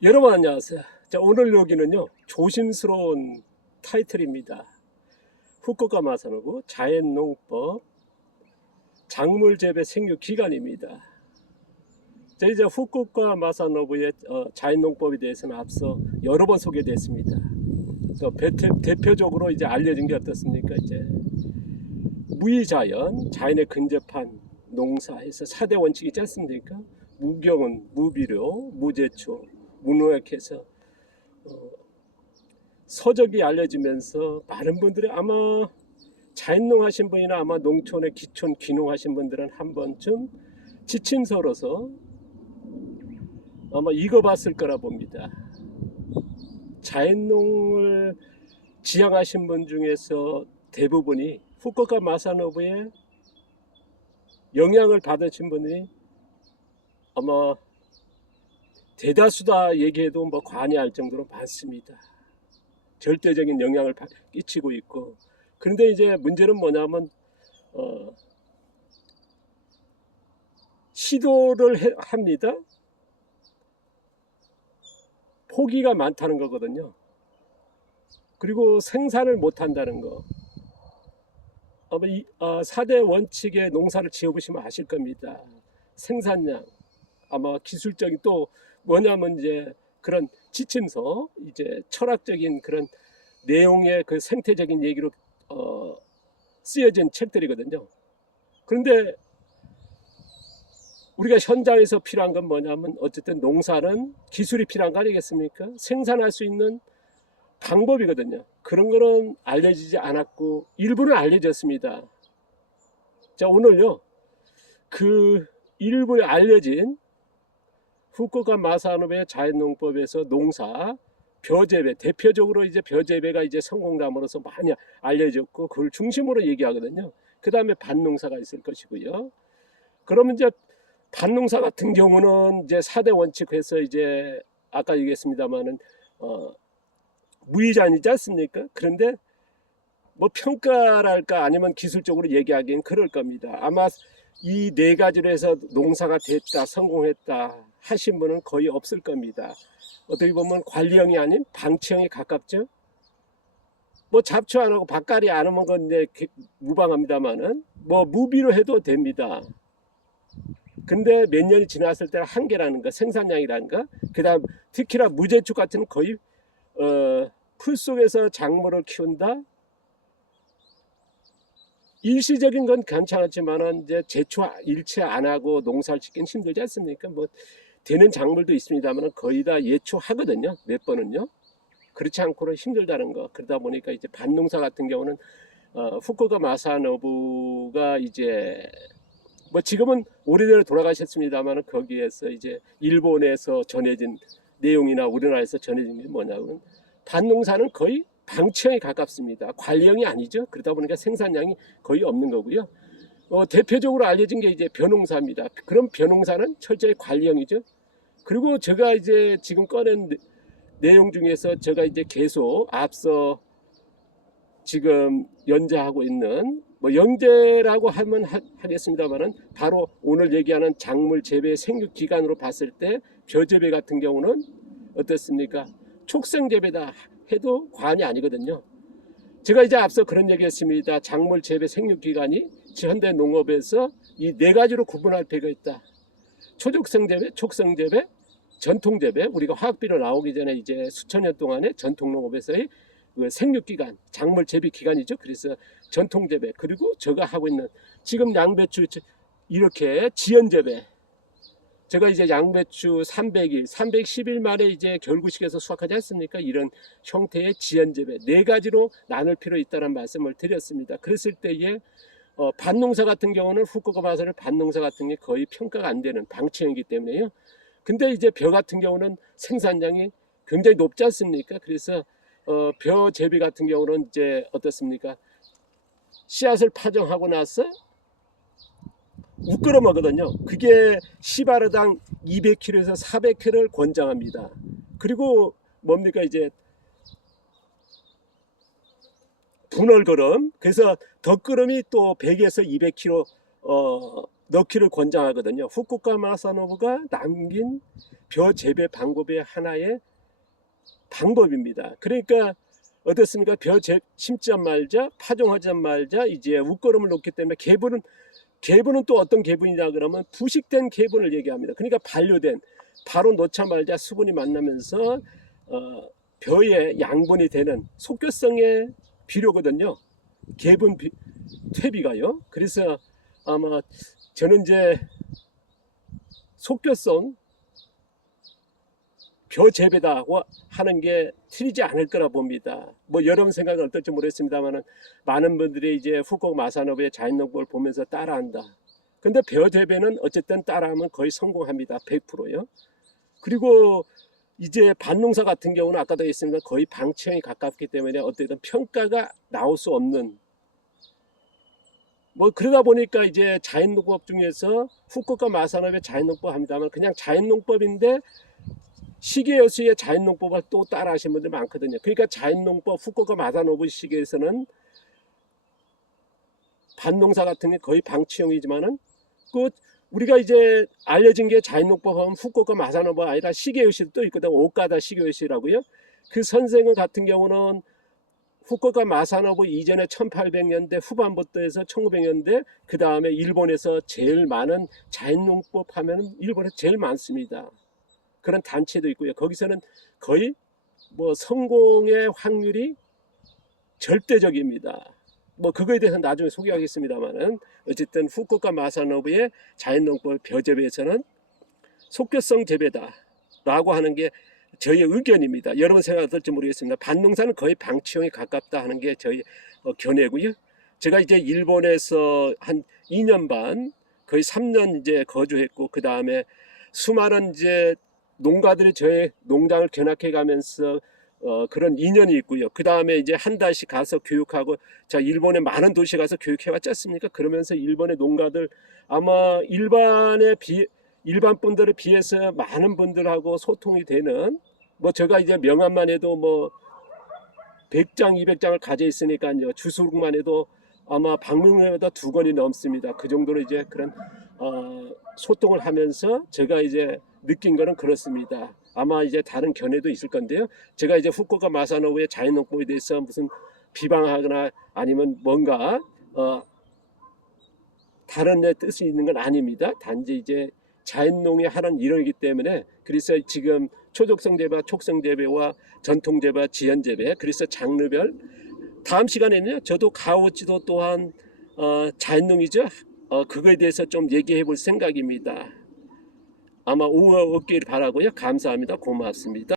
여러분 안녕하세요. 자, 오늘 여기는요 조심스러운 타이틀입니다. 후쿠오카 마사노부 자연농법 작물재배 생육기간입니다. 자, 이제 후쿠오카 마사노부의 자연농법에 대해서는 앞서 여러 번 소개됐습니다. 대표적으로 이제 알려진 게 어떻습니까? 이제 무의자연, 자연에 근접한 농사에서 4대 원칙이 있지 않습니까? 무경은, 무비료, 무제초, 무농약해서 서적이 알려지면서 많은 분들이 아마 자연농 하신 분이나 아마 농촌에 기촌 귀농 하신 분들은 한 번쯤 지침서로서 아마 읽어봤을 거라 봅니다. 자연농을 지향하신 분 중에서 대부분이 후쿠오카 마사노부의 영향을 받으신 분이 아마 대다수다 얘기해도 뭐 관여할 정도로 많습니다. 절대적인 영향을 끼치고 있고, 그런데 이제 문제는 뭐냐면 시도를 합니다. 포기가 많다는 거거든요. 그리고 생산을 못 한다는 거. 아마 4대 원칙의 농사를 지어보시면 아실 겁니다. 생산량, 아마 기술적인 또 뭐냐면 이제 그런 지침서, 이제 철학적인 그런 내용의 그 생태적인 얘기로 쓰여진 책들이거든요. 그런데 우리가 현장에서 필요한 건 뭐냐면 어쨌든 농사는 기술이 필요한 거 아니겠습니까? 생산할 수 있는 방법이거든요. 그런 거는 알려지지 않았고 일부는 알려졌습니다. 자, 오늘요 그 일부에 알려진 후쿠오카 마사노부의 자연농법에서 농사 벼재배, 대표적으로 이제 벼재배가 이제 성공담으로서 많이 알려졌고 그걸 중심으로 얘기하거든요. 그 다음에 밭농사가 있을 것이고요. 그러면 이제 밭농사 같은 경우는 이제 4대 원칙에서 이제 아까 얘기했습니다만은 무의자이지 않습니까? 그런데 뭐 평가랄까 아니면 기술적으로 얘기하기엔 그럴 겁니다. 아마 이 네 가지로 해서 농사가 됐다, 성공했다 하신 분은 거의 없을 겁니다. 어떻게 보면 관리형이 아닌 방치형에 가깝죠. 뭐 잡초 안 하고 밭갈이 안 하면 건 이제 무방합니다만은 뭐 무비로 해도 됩니다. 근데 몇 년이 지났을 때는 한계라는 거, 생산량이라는 거, 그 다음 특히나 무제축 같은 거의 풀 속에서 작물을 키운다. 일시적인 건 괜찮았지만은 이제 제초 일체 안 하고 농사를 짓긴 힘들지 않습니까? 뭐 되는 작물도 있습니다만은 거의 다 예초하거든요. 몇 번은요. 그렇지 않고는 힘들다는 거. 그러다 보니까 이제 밭농사 같은 경우는 후쿠오카 마사노부가 이제 뭐 지금은 오래전에 돌아가셨습니다만은 거기에서 이제 일본에서 전해진 내용이나 우리나라에서 전해진 게 뭐냐면 밭농사는 거의 방치형에 가깝습니다. 관리형이 아니죠. 그러다 보니까 생산량이 거의 없는 거고요. 대표적으로 알려진 게 이제 벼농사입니다. 그럼 벼농사는 철저히 관리형이죠. 그리고 제가 이제 지금 꺼낸 내용 중에서 제가 이제 계속 앞서 지금 연재하고 있는 뭐 영재라고 하면 하겠습니다만은 바로 오늘 얘기하는 작물 재배 생육 기간으로 봤을 때 벼재배 같은 경우는 어떻습니까? 촉생 재배다 해도 과언이 아니거든요. 제가 이제 앞서 그런 얘기했습니다. 작물 재배 생육 기간이 현대 농업에서 이 네 가지로 구분할 필요가 있다. 초족생 재배, 촉생 재배, 전통 재배. 우리가 화학비료 나오기 전에 이제 수천 년 동안의 전통 농업에서의 그 생육 기간, 작물 재배 기간이죠. 그래서 전통 재배, 그리고 제가 하고 있는 지금 양배추 이렇게 지연 재배. 제가 이제 양배추 300일, 310일 만에 이제 결구식에서 수확하지 않습니까? 이런 형태의 지연 재배 네 가지로 나눌 필요 있다는 말씀을 드렸습니다. 그랬을 때에 밭농사 같은 경우는 후쿠오카 마사노 밭농사 같은 게 거의 평가가 안 되는 방치형이기 때문에요. 근데 이제 벼 같은 경우는 생산량이 굉장히 높지 않습니까? 그래서 벼 재배 같은 경우는 이제 어떻습니까? 씨앗을 파종하고 나서 우끄러 먹거든요. 그게 시바르당 200kg에서 400kg를 권장합니다. 그리고 뭡니까 이제 분월거름, 그래서 덧거름이 또 100에서 200kg 넣기를 권장하거든요. 후쿠오카 마사노부가 남긴 벼 재배 방법의 하나의 방법입니다. 그러니까 어떻습니까? 벼 심자 말자, 파종하자 말자 이제 웃거름을 놓기 때문에 개분은 또 어떤 개분이냐 그러면 부식된 개분을 얘기합니다. 그러니까 반려된 바로 놓자 말자 수분이 만나면서 벼의 양분이 되는 속교성의 비료거든요. 개분 퇴비가요. 그래서 아마 저는 이제 속교성 벼 재배다 하는 게 틀리지 않을 거라 봅니다. 뭐 여러분 생각은 어떨지 모르겠습니다만 많은 분들이 이제 후쿠오카 마사노부의 자연농법을 보면서 따라한다. 근데 벼 재배는 어쨌든 따라하면 거의 성공합니다. 100%요. 그리고 이제 밭농사 같은 경우는 아까도 했습니다. 거의 방치형이 가깝기 때문에 어쨌든 평가가 나올 수 없는 뭐 그러다 보니까 이제 자연농법 중에서 후쿠오카 마사노부의 자연농법 합니다만 그냥 자연농법인데 시계여수의 자연농법을 또 따라 하시는 분들 많거든요. 그러니까 자연농법 후쿠오카 마사노부 시계에서는 밭농사 같은 게 거의 방치형이지만은 그 우리가 이제 알려진 게 자연농법 하면 후쿠오카 마사노부가 아니라 시계여수도 또 있거든. 오카다 시계여수라고요. 그 선생은 같은 경우는 후쿠오카 마사노부 이전에 1800년대 후반부터 해서 1900년대 그 다음에 일본에서 제일 많은 자연농법 하면 일본에서 제일 많습니다. 그런 단체도 있고요. 거기서는 거의 뭐 성공의 확률이 절대적입니다. 뭐 그거에 대해서 나중에 소개하겠습니다만은 어쨌든 후쿠오카 마사노부의 자연농법 벼재배에서는 속교성 재배다라고 하는 게 저희의 의견입니다. 여러분 생각 어떨지 모르겠습니다. 밭농사는 거의 방치형에 가깝다 하는 게 저희 견해고요. 제가 이제 일본에서 한 2년 반 거의 3년 이제 거주했고 그 다음에 수많은 이제 농가들이 저의 농장을 견학해 가면서 그런 인연이 있고요. 그 다음에 이제 한 달씩 가서 교육하고 자 일본의 많은 도시 가서 교육해 왔지 않습니까? 그러면서 일본의 농가들 아마 일반 분들에 비해서 많은 분들하고 소통이 되는 뭐 제가 이제 명함만 해도 뭐 100장 200장을 가져 있으니까요. 주소록만 해도 아마 방문마다 2권이 넘습니다. 그 정도로 이제 그런 소통을 하면서 제가 이제 느낀 거는 그렇습니다. 아마 이제 다른 견해도 있을 건데요. 제가 이제 후쿠오카 마사노부의 자연농법에 대해서 무슨 비방하거나 아니면 뭔가 다른 데 뜻이 있는 건 아닙니다. 단지 이제 자연농의 하나는 이론이기 때문에 그래서 지금 초적성 재배, 촉성 재배와 전통 재배, 지연 재배 그래서 장르별 다음 시간에는요. 저도 가오지도 또한 자연농이죠. 그거에 대해서 좀 얘기해 볼 생각입니다. 아마 오후 얻기를 바라고요. 감사합니다. 고맙습니다.